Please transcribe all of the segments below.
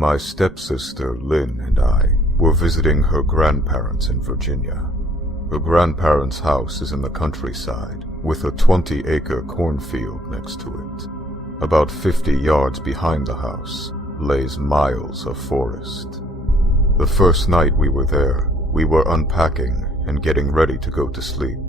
My stepsister Lynn and I were visiting her grandparents in Virginia. Her grandparents' house is in the countryside, with a 20-acre cornfield next to it. About 50 yards behind the house lays miles of forest. The first night we were there, we were unpacking and getting ready to go to sleep.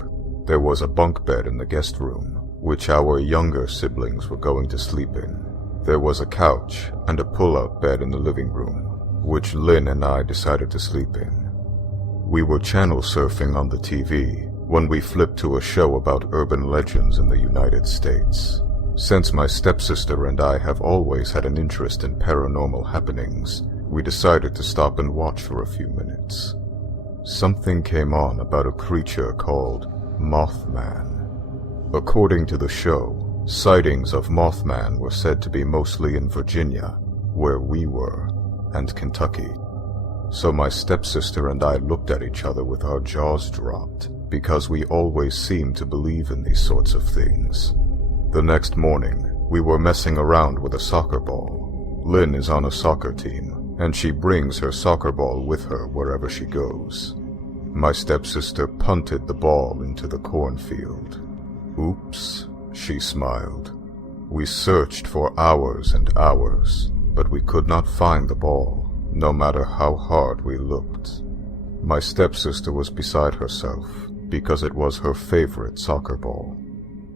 There was a bunk bed in the guest room, which our younger siblings were going to sleep in. There was a couch and a pull-out bed in the living room, which Lynn and I decided to sleep in. We were channel surfing on the TV when we flipped to a show about urban legends in the United States. Since my stepsister and I have always had an interest in paranormal happenings, we decided to stop and watch for a few minutes. Something came on about a creature called Mothman. According to the show, sightings of Mothman were said to be mostly in Virginia, where we were, and Kentucky. So my stepsister and I looked at each other with our jaws dropped, because we always seemed to believe in these sorts of things. The next morning, we were messing around with a soccer ball. Lynn is on a soccer team, and she brings her soccer ball with her wherever she goes. My stepsister punted the ball into the cornfield. Oops, she smiled. We searched for hours and hours, but we could not find the ball, no matter how hard we looked. My stepsister was beside herself, because it was her favorite soccer ball.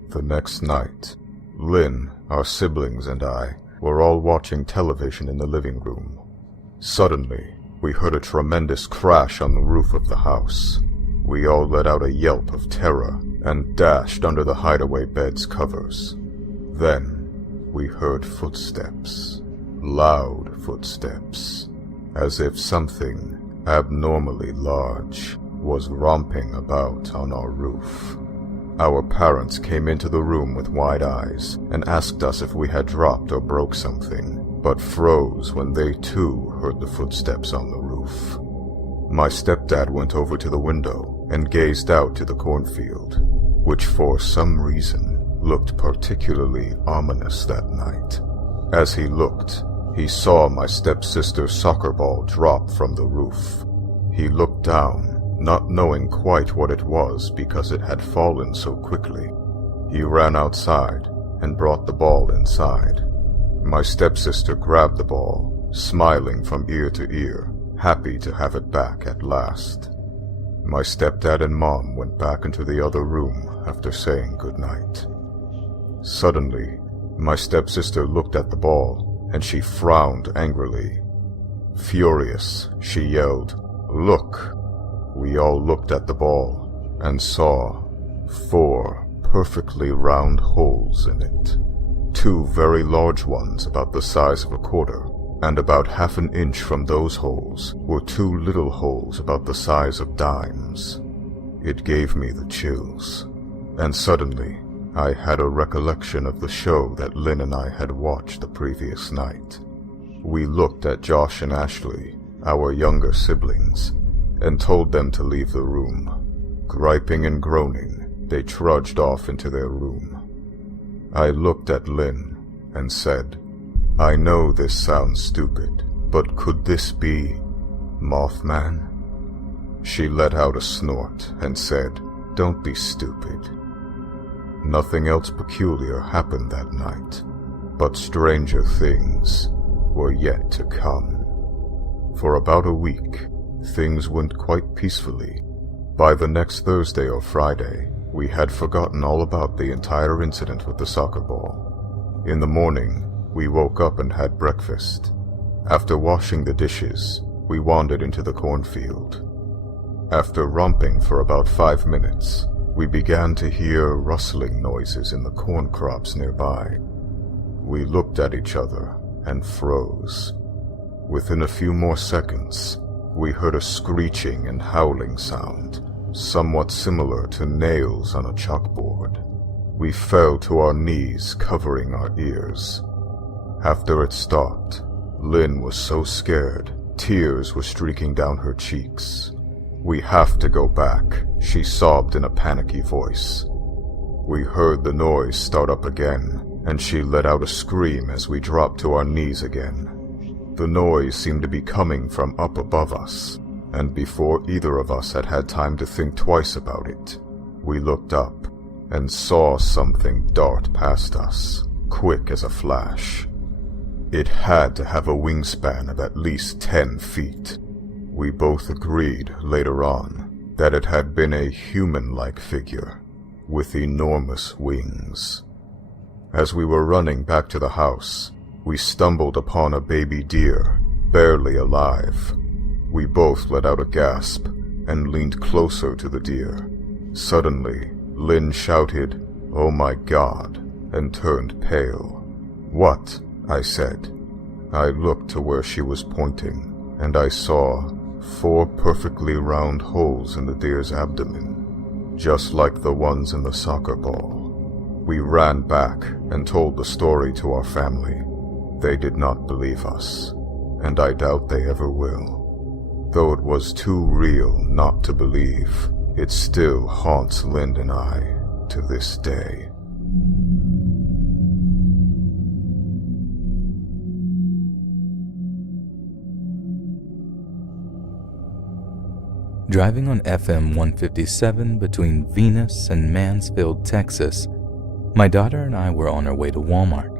The next night, Lynn, our siblings, and I were all watching television in the living room. Suddenly, we heard a tremendous crash on the roof of the house. We all let out a yelp of terror and dashed under the hideaway bed's covers. Then, we heard footsteps, loud footsteps, as if something abnormally large was romping about on our roof. Our parents came into the room with wide eyes and asked us if we had dropped or broke something, but froze when they too heard the footsteps on the roof. My stepdad went over to the window and gazed out to the cornfield, which for some reason looked particularly ominous that night. As he looked, he saw my stepsister's soccer ball drop from the roof. He looked down, not knowing quite what it was because it had fallen so quickly. He ran outside and brought the ball inside. My stepsister grabbed the ball, smiling from ear to ear, happy to have it back at last. My stepdad and mom went back into the other room after saying goodnight. Suddenly, my stepsister looked at the ball and she frowned angrily. Furious, she yelled, "Look!" We all looked at the ball and saw 4 perfectly round holes in it. 2 very large ones about the size of a quarter, and about half an inch from those holes were 2 little holes about the size of dimes. It gave me the chills, and suddenly I had a recollection of the show that Lynn and I had watched the previous night. We looked at Josh and Ashley, our younger siblings, and told them to leave the room. Griping and groaning, they trudged off into their room. I looked at Lynn and said, "I know this sounds stupid, but could this be Mothman?" She let out a snort and said, "Don't be stupid." Nothing else peculiar happened that night, but stranger things were yet to come. For about a week, things went quite peacefully. By the next Thursday or Friday, we had forgotten all about the entire incident with the soccer ball. In the morning, we woke up and had breakfast. After washing the dishes, we wandered into the cornfield. After romping for about 5 minutes, we began to hear rustling noises in the corn crops nearby. We looked at each other and froze. Within a few more seconds, we heard a screeching and howling sound, somewhat similar to nails on a chalkboard. We fell to our knees, covering our ears. After it stopped, Lynn was so scared, tears were streaking down her cheeks. "We have to go back," she sobbed in a panicky voice. We heard the noise start up again, and she let out a scream as we dropped to our knees again. The noise seemed to be coming from up above us, and before either of us had had time to think twice about it, we looked up and saw something dart past us, quick as a flash. It had to have a wingspan of at least 10 feet. We both agreed later on that it had been a human-like figure with enormous wings. As we were running back to the house, we stumbled upon a baby deer, barely alive. We both let out a gasp and leaned closer to the deer. Suddenly, Lynn shouted, "Oh my God," and turned pale. "What?" I said. I looked to where she was pointing, and I saw 4 perfectly round holes in the deer's abdomen, just like the ones in the soccer ball. We ran back and told the story to our family. They did not believe us, and I doubt they ever will. Though it was too real not to believe, it still haunts Lynn and I to this day. Driving on FM 157 between Venus and Mansfield, Texas, my daughter and I were on our way to Walmart.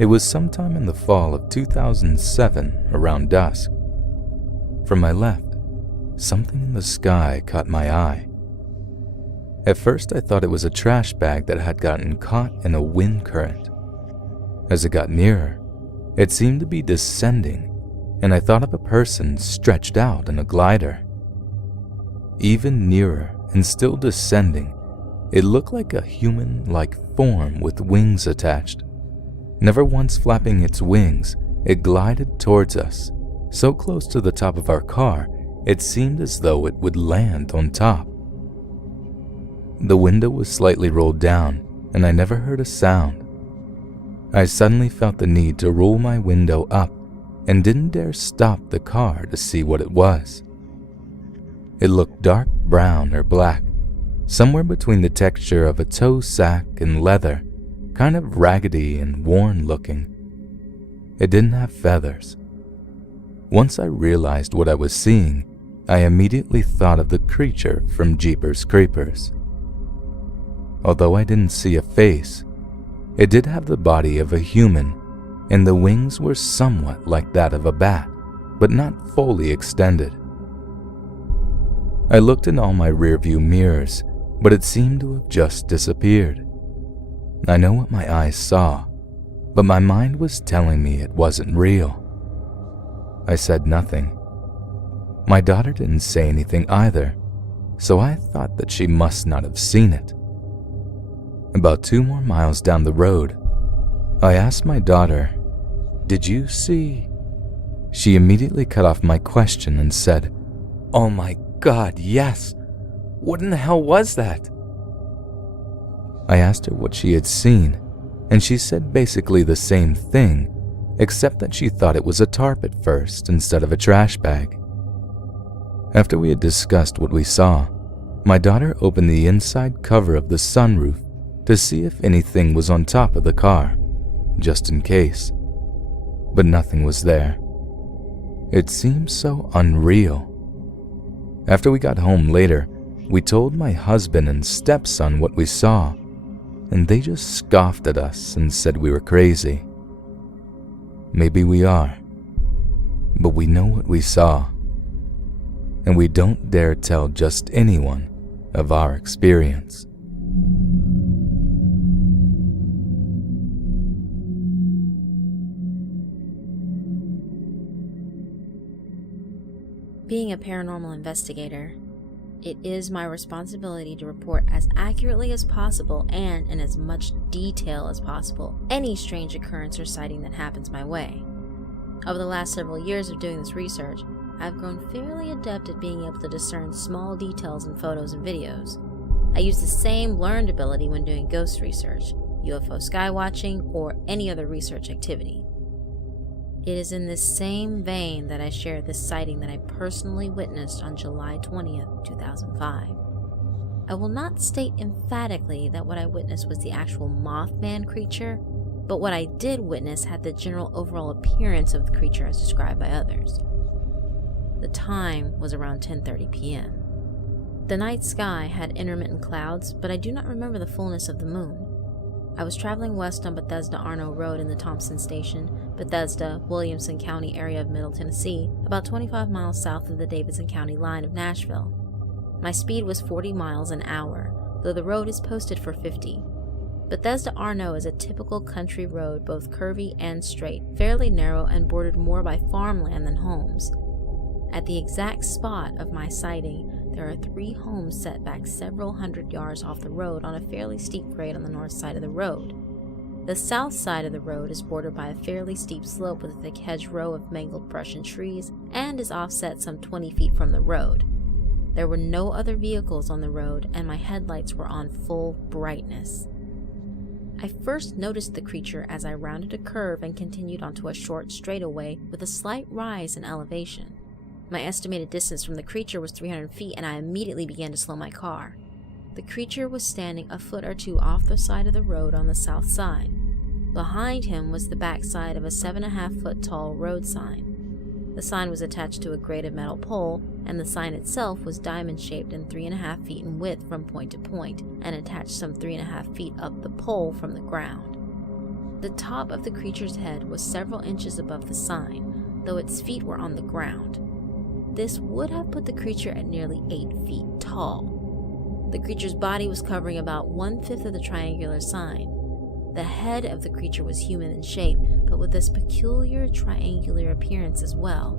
It was sometime in the fall of 2007, around dusk. From my left, something in the sky caught my eye. At first, I thought it was a trash bag that had gotten caught in a wind current. As it got nearer, it seemed to be descending, and I thought of a person stretched out in a glider. Even nearer and still descending, it looked like a human-like form with wings attached. Never once flapping its wings, it glided towards us, so close to the top of our car, it seemed as though it would land on top. The window was slightly rolled down, and I never heard a sound. I suddenly felt the need to roll my window up and didn't dare stop the car to see what it was. It looked dark brown or black, somewhere between the texture of a tow sack and leather, kind of raggedy and worn looking. It didn't have feathers. Once I realized what I was seeing, I immediately thought of the creature from Jeepers Creepers. Although I didn't see a face, it did have the body of a human, and the wings were somewhat like that of a bat, but not fully extended. I looked in all my rearview mirrors, but it seemed to have just disappeared. I know what my eyes saw, but my mind was telling me it wasn't real. I said nothing. My daughter didn't say anything either, so I thought that she must not have seen it. About 2 more miles down the road, I asked my daughter, "Did you see?" She immediately cut off my question and said, "Oh my God, yes! What in the hell was that?" I asked her what she had seen, and she said basically the same thing, except that she thought it was a tarp at first instead of a trash bag. After we had discussed what we saw, my daughter opened the inside cover of the sunroof to see if anything was on top of the car, just in case. But nothing was there. It seemed so unreal. After we got home later, we told my husband and stepson what we saw, and they just scoffed at us and said we were crazy. Maybe we are, but we know what we saw, and we don't dare tell just anyone of our experience. Being a paranormal investigator, it is my responsibility to report as accurately as possible and in as much detail as possible any strange occurrence or sighting that happens my way. Over the last several years of doing this research, I've grown fairly adept at being able to discern small details in photos and videos. I use the same learned ability when doing ghost research, UFO skywatching, or any other research activity. It is in this same vein that I share this sighting that I personally witnessed on July 20th, 2005. I will not state emphatically that what I witnessed was the actual Mothman creature, but what I did witness had the general overall appearance of the creature as described by others. The time was around 10:30 p.m. The night sky had intermittent clouds, but I do not remember the fullness of the moon. I was traveling west on Bethesda-Arno Road in the Thompson Station, Bethesda, Williamson County area of Middle Tennessee, about 25 miles south of the Davidson County line of Nashville. My speed was 40 miles an hour, though the road is posted for 50. Bethesda-Arno is a typical country road, both curvy and straight, fairly narrow and bordered more by farmland than homes. At the exact spot of my sighting, there are 3 homes set back several hundred yards off the road on a fairly steep grade on the north side of the road. The south side of the road is bordered by a fairly steep slope with a thick hedgerow of mangled brush and trees, and is offset some 20 feet from the road. There were no other vehicles on the road, and my headlights were on full brightness. I first noticed the creature as I rounded a curve and continued onto a short straightaway with a slight rise in elevation. My estimated distance from the creature was 300 feet, and I immediately began to slow my car. The creature was standing a foot or two off the side of the road on the south side. Behind him was the backside of a 7.5 foot tall road sign. The sign was attached to a grated metal pole, and the sign itself was diamond-shaped and 3.5 feet in width from point to point, and attached some 3.5 feet up the pole from the ground. The top of the creature's head was several inches above the sign, though its feet were on the ground. This would have put the creature at nearly 8 feet tall. The creature's body was covering about 1/5 of the triangular sign. The head of the creature was human in shape, but with this peculiar triangular appearance as well.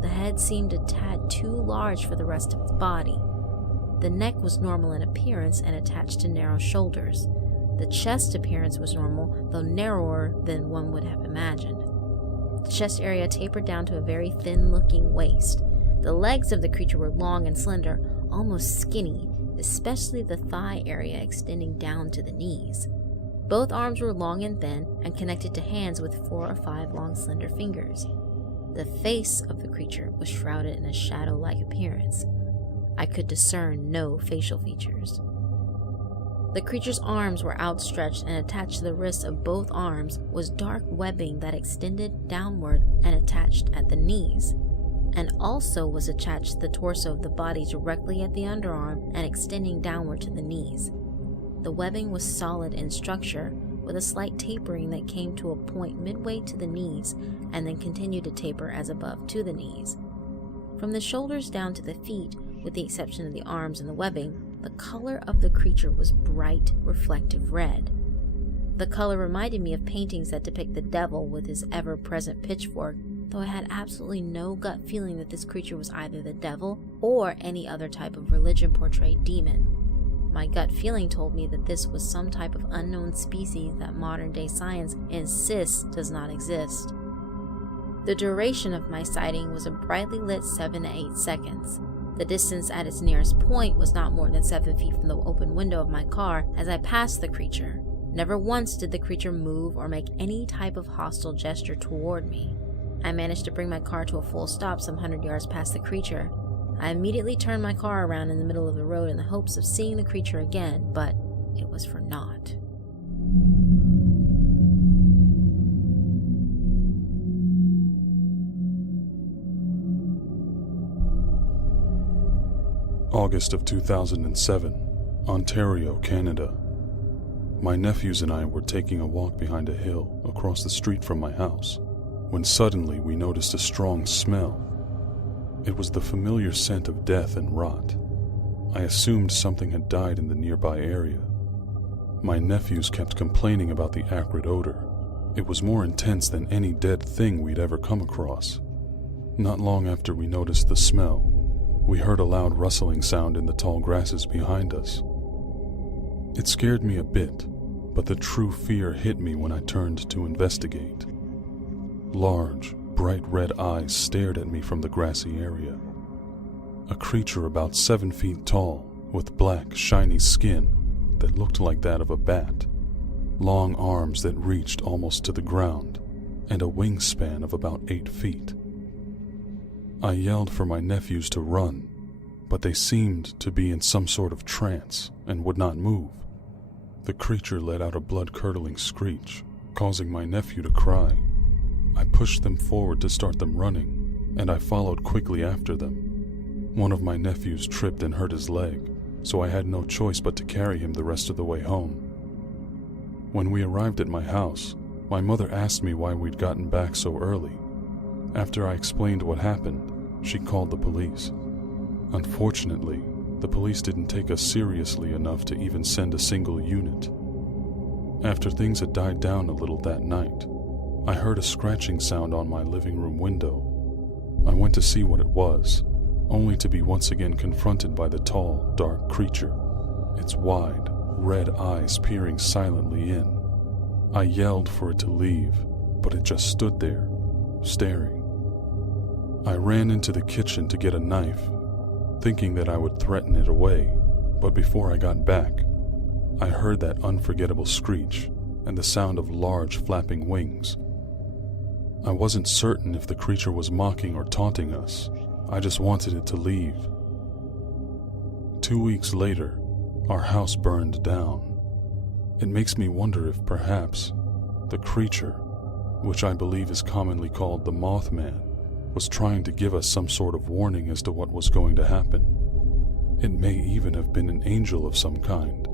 The head seemed a tad too large for the rest of its body. The neck was normal in appearance and attached to narrow shoulders. The chest appearance was normal, though narrower than one would have imagined. The chest area tapered down to a very thin-looking waist. The legs of the creature were long and slender, almost skinny, especially the thigh area extending down to the knees. Both arms were long and thin and connected to hands with 4 or 5 long slender fingers. The face of the creature was shrouded in a shadow-like appearance. I could discern no facial features. The creature's arms were outstretched, and attached to the wrists of both arms was dark webbing that extended downward and attached at the knees, and also was attached to the torso of the body directly at the underarm and extending downward to the knees. The webbing was solid in structure, with a slight tapering that came to a point midway to the knees and then continued to taper as above to the knees. From the shoulders down to the feet, with the exception of the arms and the webbing, the color of the creature was bright, reflective red. The color reminded me of paintings that depict the devil with his ever-present pitchfork, though I had absolutely no gut feeling that this creature was either the devil or any other type of religion-portrayed demon. My gut feeling told me that this was some type of unknown species that modern-day science insists does not exist. The duration of my sighting was a brightly lit 7 to 8 seconds. The distance at its nearest point was not more than 7 feet from the open window of my car as I passed the creature. Never once did the creature move or make any type of hostile gesture toward me. I managed to bring my car to a full stop some 100 yards past the creature. I immediately turned my car around in the middle of the road in the hopes of seeing the creature again, but it was for naught. August of 2007, Ontario, Canada. My nephews and I were taking a walk behind a hill across the street from my house, when suddenly we noticed a strong smell. It was the familiar scent of death and rot. I assumed something had died in the nearby area. My nephews kept complaining about the acrid odor. It was more intense than any dead thing we'd ever come across. Not long after we noticed the smell, we heard a loud rustling sound in the tall grasses behind us. It scared me a bit, but the true fear hit me when I turned to investigate. Large, bright red eyes stared at me from the grassy area. A creature about 7 feet tall, with black, shiny skin that looked like that of a bat, long arms that reached almost to the ground, and a wingspan of about 8 feet. I yelled for my nephews to run, but they seemed to be in some sort of trance and would not move. The creature let out a blood-curdling screech, causing my nephew to cry. I pushed them forward to start them running, and I followed quickly after them. One of my nephews tripped and hurt his leg, so I had no choice but to carry him the rest of the way home. When we arrived at my house, my mother asked me why we'd gotten back so early. After I explained what happened, she called the police. Unfortunately, the police didn't take us seriously enough to even send a single unit. After things had died down a little that night, I heard a scratching sound on my living room window. I went to see what it was, only to be once again confronted by the tall, dark creature, its wide, red eyes peering silently in. I yelled for it to leave, but it just stood there, staring. I ran into the kitchen to get a knife, thinking that I would threaten it away, but before I got back, I heard that unforgettable screech and the sound of large flapping wings. I wasn't certain if the creature was mocking or taunting us. I just wanted it to leave. 2 weeks later, our house burned down. It makes me wonder if perhaps the creature, which I believe is commonly called the Mothman, was trying to give us some sort of warning as to what was going to happen. It may even have been an angel of some kind.